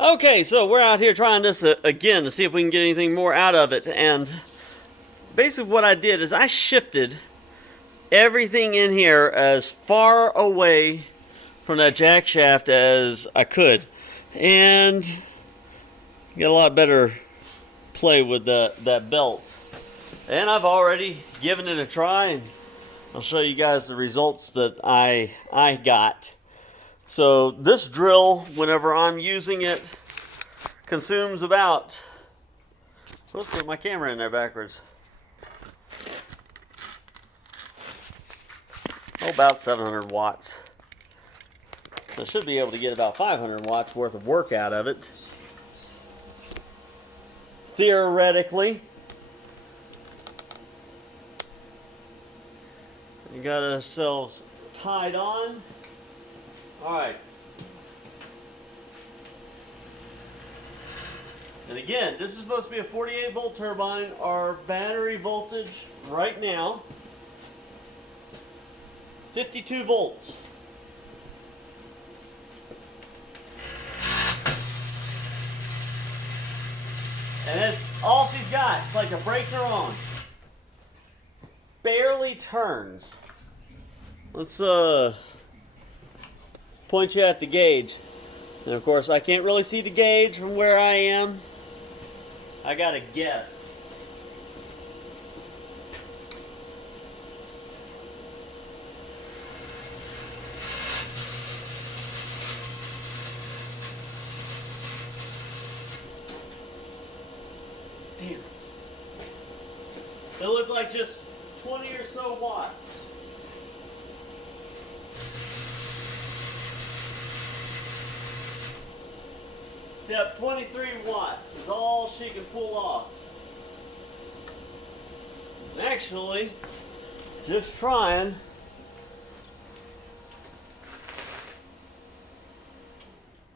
Okay, so we're out here trying this again to see if we can get anything more out of it. And basically, what I did is I shifted everything in here as far away from that jack shaft as I could, and get a lot better play with that belt. And I've already given it a try, and I'll show you guys the results that I got. So this drill, whenever I'm using it, consumes about, let's put my camera in there backwards. Oh, about 700 watts. I should be able to get about 500 watts worth of work out of it. Theoretically. We got ourselves tied on. Alright. And again, this is supposed to be a 48 volt turbine. Our battery voltage right now, 52 volts. And that's all she's got. It's like the brakes are on. Barely turns. Let's point you at the gauge. And of course, I can't really see the gauge from where I am. I gotta guess. Damn. It looked like just 20 or so watts. Yep, 23 watts is all she can pull off. And actually, just trying.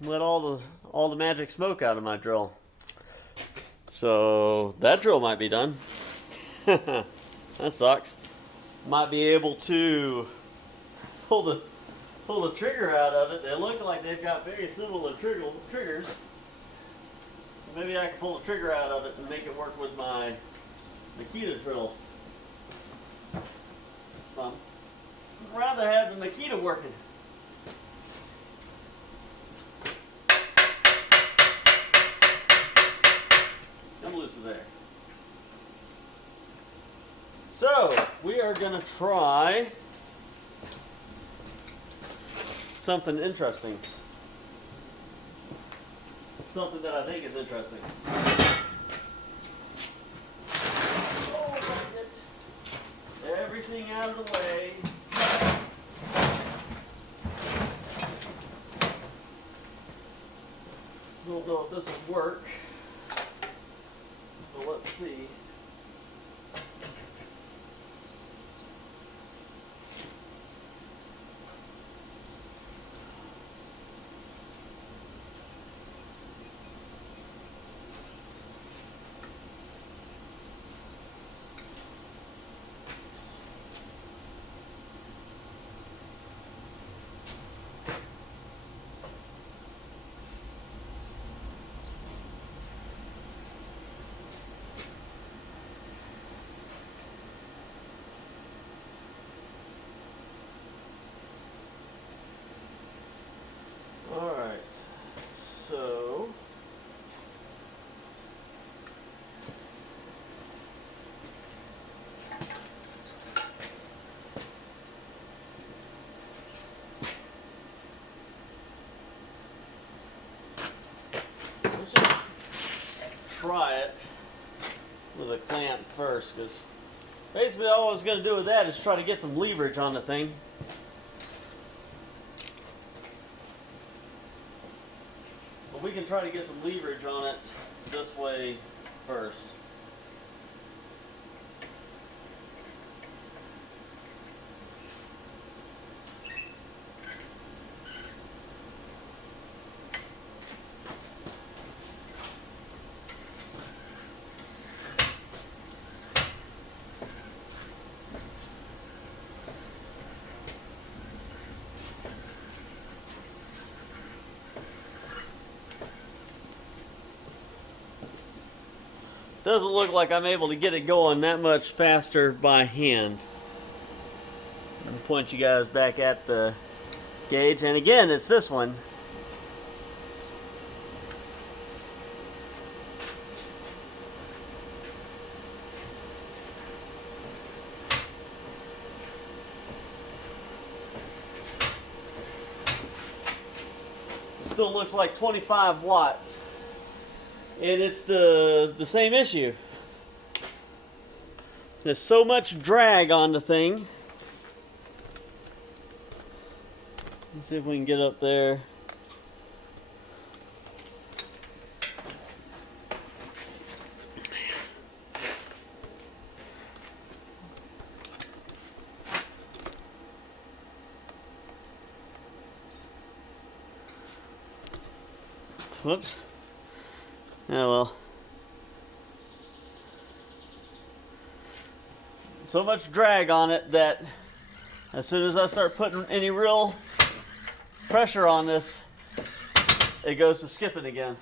Let all the magic smoke out of my drill. So that drill might be done. That sucks. Might be able to pull the trigger out of it. They look like they've got very similar triggers. Maybe I can pull the trigger out of it and make it work with my Makita drill. I'd rather have the Makita working. I'm loose of there. So, we are going to try something interesting. Something that I think is interesting. Oh, get everything out of the way. Don't know if this will work. But let's see. Alright, so let's just try it with a clamp first, because basically all I was going to do with that is try to get some leverage on the thing. But we can try to get some leverage on it this way first. doesn't look like I'm able to get it going that much faster by hand. I'm going to point you guys back at the gauge, and again, it's this one. Still looks like 25 watts, and it's the same issue. There's so much drag on the thing. Let's see if we can get up there. Whoops. Oh well. So much drag on it that as soon as I start putting any real pressure on this, it goes to skipping again.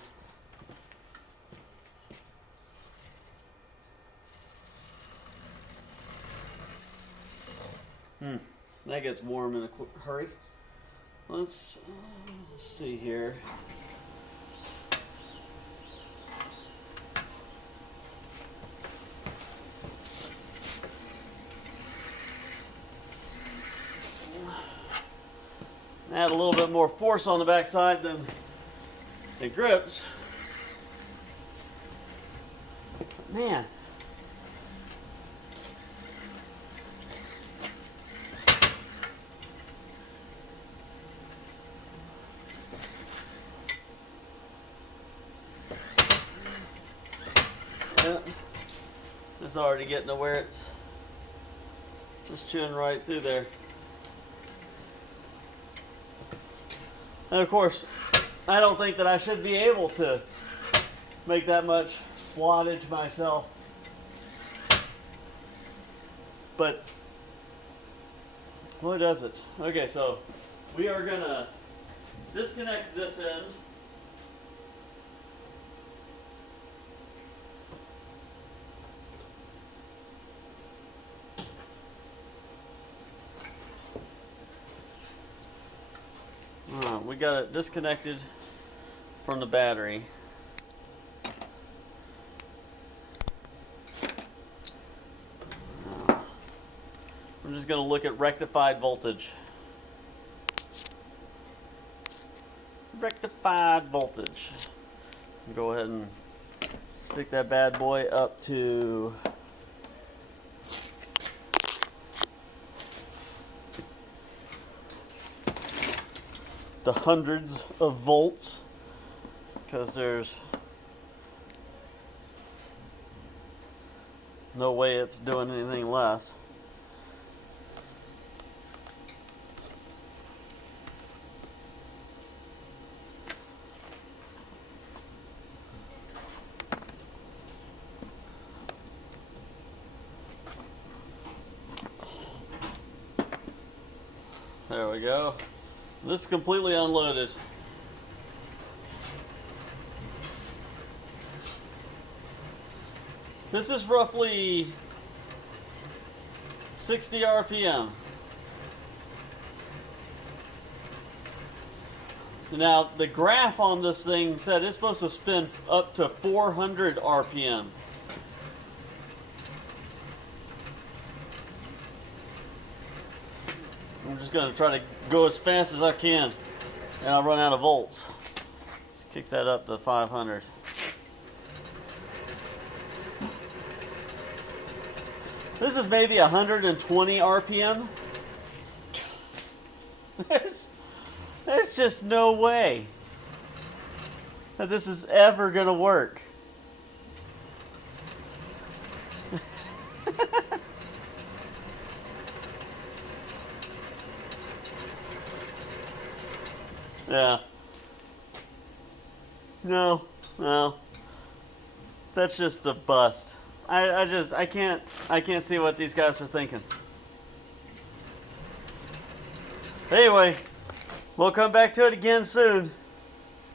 That gets warm in a hurry. Let's see here. Add a little bit more force on the backside than it grips. Man. Yeah. It's already getting to where it's just chewing right through there. And of course, I don't think that I should be able to make that much wattage myself. But, boy does it. Okay, so we are going to disconnect this end. We got it disconnected from the battery. I'm just going to look at rectified voltage. Rectified voltage. Go ahead and stick that bad boy up to the hundreds of volts, because there's no way it's doing anything less. There we go. This is completely unloaded. This is roughly 60 RPM. Now, the graph on this thing said it's supposed to spin up to 400 RPM. I'm just going to try to go as fast as I can, and I'll run out of volts. Let's kick that up to 500. This is maybe 120 RPM. There's just no way that this is ever going to work. Yeah. No. That's just a bust. I can't see what these guys are thinking. Anyway, we'll come back to it again soon.